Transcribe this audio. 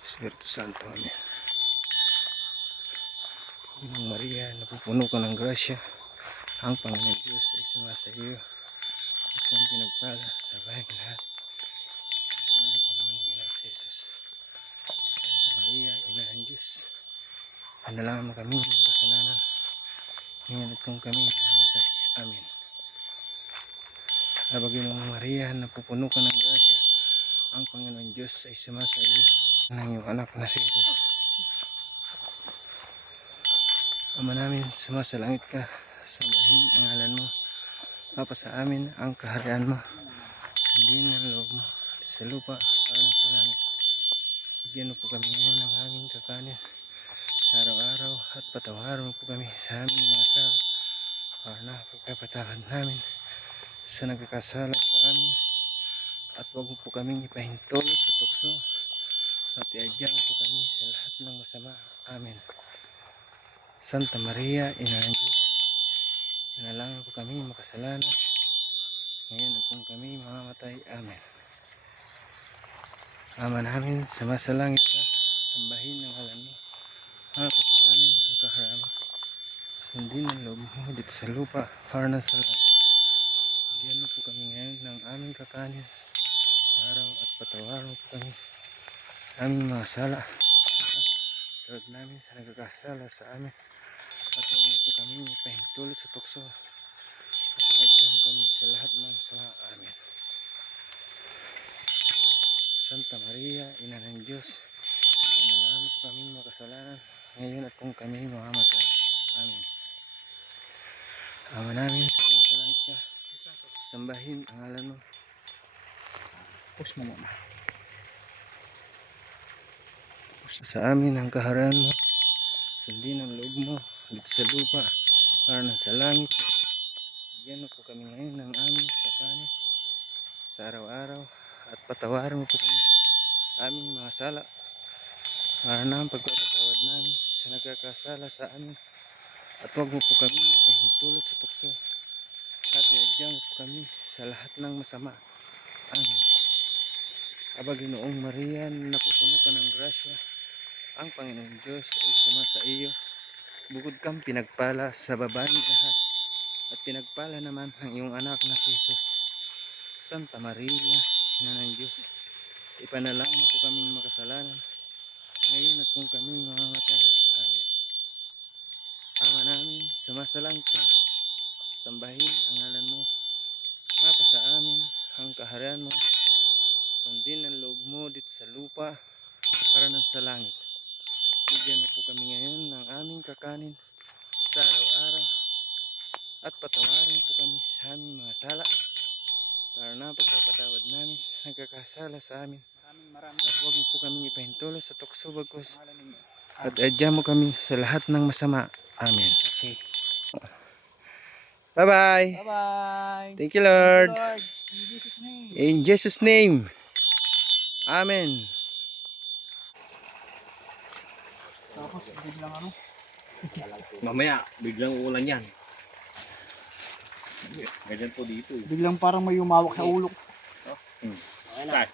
Espiritu Santo, Amen. Ginong Maria, napupuno ka ng grasya. Ang Panginoon Diyos ay sumasa iyo. At ang pinagpala sa bahay lahat. Pala ka naman ng anak si Jesus. Santa Maria, Ina ng Diyos. Panalangin mo kami ng makasalanan. Ngayon at kung kami namamatay. Amen. Aba Ginong Maria, napupuno ka ng grasya. Ang Panginoon Diyos ay sumasa iyo. Ng iyong anak na si Jesus. Ama namin, sumasalangit ka, sambahin ang ngalan mo. Mapasa amin ang kaharian mo. Sundin ang loob mo sa lupa para sa langit. Bigyan mo po kami ngayon ng aming kakanin sa araw-araw at patawaran mo po kami sa aming mga sala para na pagkapatawad namin sa nagkakasala sa amin. At huwag mo po kaming ipahintulot sa tukso at iadya mo po kami sa lahat ng masama. Amen. Santa Maria, Ina ng Diyos, panalangin po kami makasalanan, ngayon at kung kami mamamatay. Amen. Ama namin, sumasalangit ka, sambahin ang ngalan mo. Mapasa sa amin ang kaharian mo. Sundin ang loob mo dito sa lupa para na sa langit. Bigyan mo po kami ngayon ng aming kakanin araw at patawaran mo po kami sa aming mga sala. Tawad namin sa nagkakasala sa amin. At huwag mo po kami ipahintulot sa tukso. At iadya mo kami sa lahat ng masama. Amen. Santa Maria, Ina ng Diyos, ipanalangin mo po kami makasalanan, ngayon at kung kami mamamatay. Amen. Ama namin, sumasalangit ka, sambahin ang ngalan mo. Pus mo muna. Sa amin ang kaharian mo, sundin ang loob mo dito sa lupa para na sa langit. Bigyan mo po kami ngayon ng aming kakanin sa araw-araw at patawarin mo po kami aming mga sala para na ang pagpapatawad namin sa nagkakasala sa amin. At huwag mo po kami ipahintulot sa tukso at iadya mo po kami sa lahat ng masama. Amen. Aba Ginoong Maria, napupuno ka ng grasya. Ang Panginoong Diyos ay sumasa iyo. Bukod kang pinagpala sa babaeng lahat, at pinagpala naman ang iyong anak na si Jesus. Santa Maria, Ina ng Diyos, ipanalangin mo po kaming makasalanan, ngayon at kung kami mamamatay. Amen. Ama namin, sumasalangit ka, sambahin ang ngalan mo. Mapasa amin ang kaharian mo. Sundin ang loob mo dito sa lupa para nang sa langit. Bigyan mo po kami ngayon ng aming kakanin sa araw-araw at patawarin mo po kami sa aming mga sala para na pagpapatawad namin sa nagkakasala sa amin. At huwag mo po kami ipahintulot sa tukso bagkus at iadya mo kami sa lahat ng masama. Amen. Okay. Bye-bye. Bye-bye. Thank you, Lord. Lord. In Jesus' name. In Jesus' name. Amen. Tapos, biglang ano? Mamaya, biglang ulan yan. Ganyan po dito. Biglang parang may umawak sa ulo. Okay na.